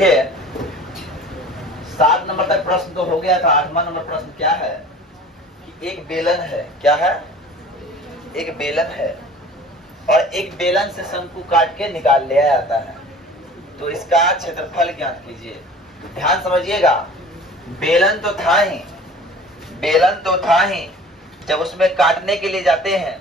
देखिए 7 नंबर तक प्रश्न तो हो गया था। 8वां नंबर प्रश्न क्या है कि एक बेलन है। क्या है? एक बेलन है और एक बेलन से शंकु काट के निकाल लिया जाता है, तो इसका क्षेत्रफल ज्ञात कीजिए। ध्यान समझिएगा, बेलन तो था ही, बेलन तो था ही। जब उसमें काटने के लिए जाते हैं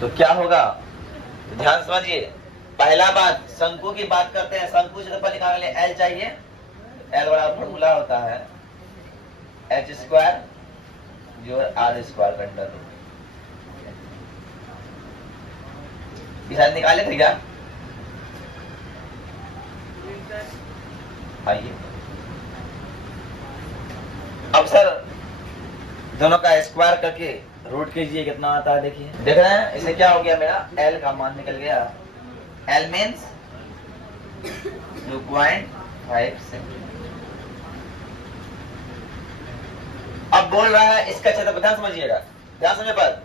तो क्या होगा? ध्यान समझिए। पहला बात, शंकु की बात करते हैं। शंकु क्षेत्रफल निकालने के लिए एल चाहिए। एल बराबर फॉर्मूला होता है एच स्क्वायर जो आर स्क्वायर का अंडर रूट। शायद निकाले थे क्या? आइए अब सर दोनों का स्क्वायर करके रूट कीजिए, कितना आता है देखिए। देख रहे हैं इसे क्या हो गया, मेरा एल का मान निकल गया। L means 2.5 centimetre. अब बोल रहा है इसका क्षेत्रफल, ध्यान समझिएगा, ध्यान समझ पर।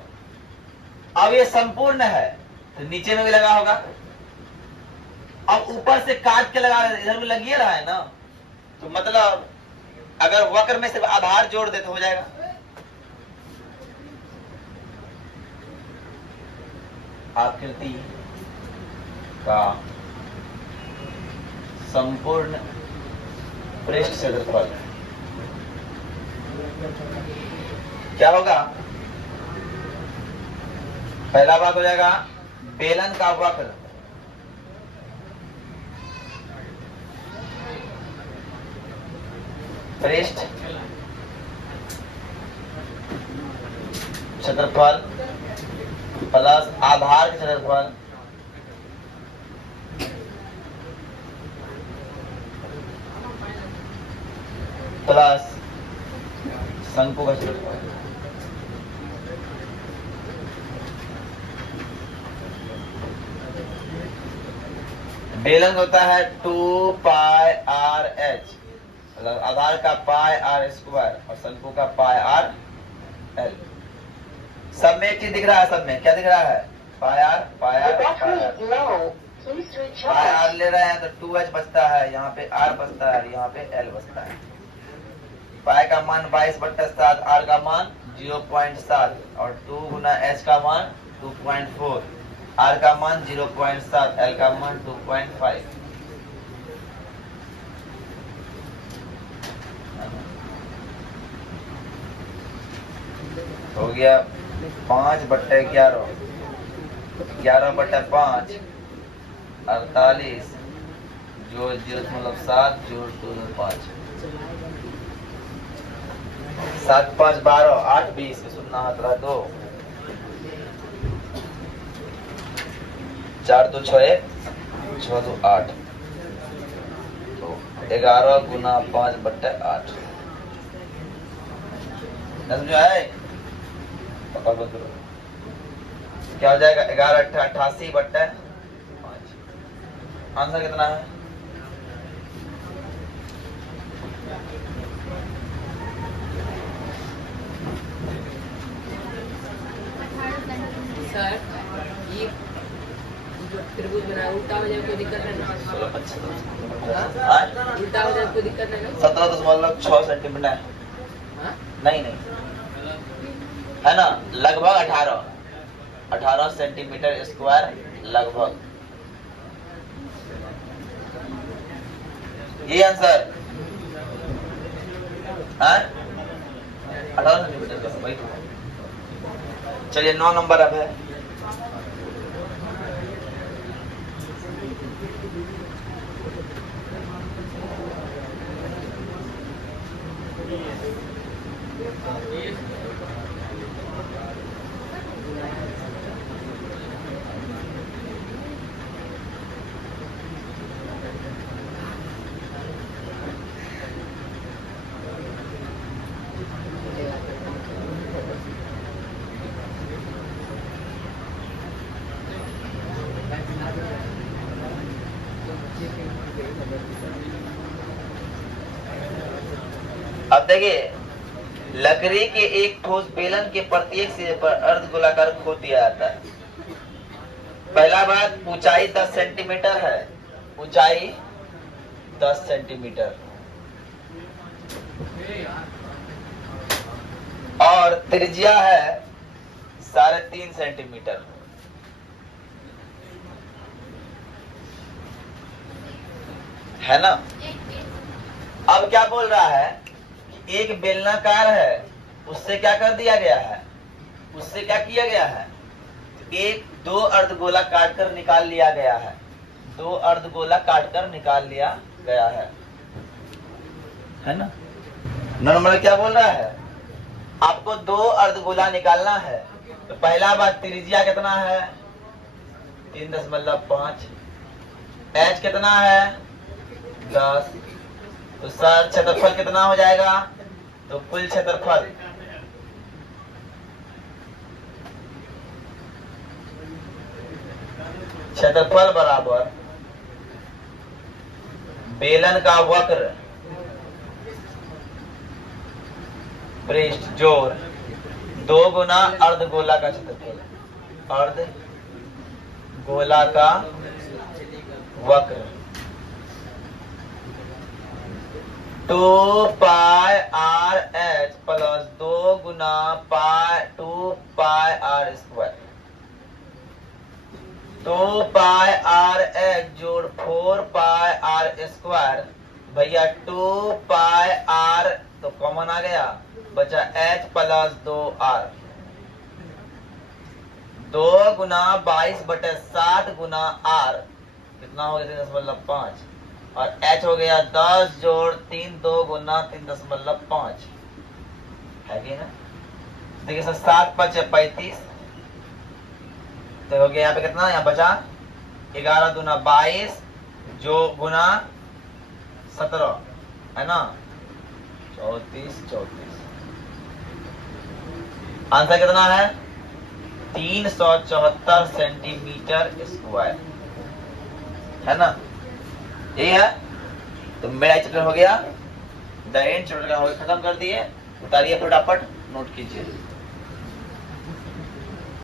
अब ये संपूर्ण है तो नीचे में भी लगा होगा। अब ऊपर से काट के लगा, इधर भी लग ही रहा है ना, तो मतलब अगर वक्र में सिर्फ आधार जोड़ दे तो हो जाएगा। आकृति का संपूर्ण पृष्ठ क्षेत्रफल क्या होगा? पहला बात हो जाएगा बेलन का वक्र पृष्ठ क्षेत्रफल प्लस आधार क्षेत्रफल प्लस शंकु का क्षेत्रफल। बेलन होता है 2 पाई आर एच, आधार का पाई आर स्क्वायर और शंकु का पाई आर एल। सब में एक चीज दिख रहा है, सब में क्या दिख रहा है? Pi r pi r pi r. Pi r ले रहे हैं तो 2h बचता है, यहाँ पे r बचता है, यहाँ पे l बचता है। पाई का मान 22/7, r का मान 0.7 और 2 गुना h का मान 2.4, r का मान 0.7, l का मान 2.5। हो गया 5/11, 11/5 48 जो 0.7 जोड़ 2.5, 7 5 12 8 20 सुनना है 2 4 2 6 6 2 8 तो 11 गुना 5/8 समझ आए? पकड़ बंद करो। क्या हो जाएगा? 11 88/5। आंसर कितना है? सर ये जो त्रिभुज बना उल्टा हो जाए कोई दिक्कत नहीं ना? 16 उल्टा हो जाए कोई दिक्कत नहीं ना? 17.6 सेंटीमीटर है। हाँ? नहीं है ना, लगभग 18 सेंटीमीटर स्क्वायर लगभग। ये आंसर 18 सेंटीमीटर का वही। चलिए 9 नंबर अब है। अब देखिए, लकड़ी के एक ठोस बेलन के प्रत्येक सिरे पर अर्धगोलाकार खोद दिया जाता है। पहला बात, ऊंचाई 10 सेंटीमीटर है, ऊंचाई 10 सेंटीमीटर और त्रिज्या है 3.5 सेंटीमीटर। है ना। अब क्या बोल रहा है कि एक बेलनाकार है, उससे क्या कर दिया गया है, उससे क्या किया गया है, एक 2 अर्धगोला काट कर निकाल लिया गया है, 2 अर्धगोला काट कर निकाल लिया गया है ना। नॉर्मल क्या बोल रहा है, आपको 2 अर्धगोला निकालना है। तो पहला बात, त्रिज्या कितना है, 3.5, एच कितना है, 10। तो सर क्षेत्रफल कितना हो जाएगा, तो कुल क्षेत्रफल बराबर बेलन का वक्र पृष्ठ जोड़ 2 गुना अर्धगोला का क्षेत्रफल, अर्धगोला का वक्र 2 पाई आर एच प्लस 2 गुना 2 pi r square, 2 pi r h जोड़ 4 पाई आर स्क्वायर भैया 2 पाई आर तो कॉमन आ गया, बचा एच प्लस 2 आर। 2 गुना 22/7 गुना आर कितना हो गया, 3.5 और h हो गया 10 जोड़ 3, 2 गुना 3.5 है कि ना। देखिए सर 7 5 35, तो हो गया यहाँ पे कितना, यहाँ बचा 11 दूना 22 जो गुना 17 है ना, 34। आंसर कितना है, 374 सेंटीमीटर स्क्वायर है ना। यही है। तो मेरा चैप्टर हो गया, द एंड चैप्टर का खत्म कर दिए। उतारिए फटाफट, नोट कीजिए।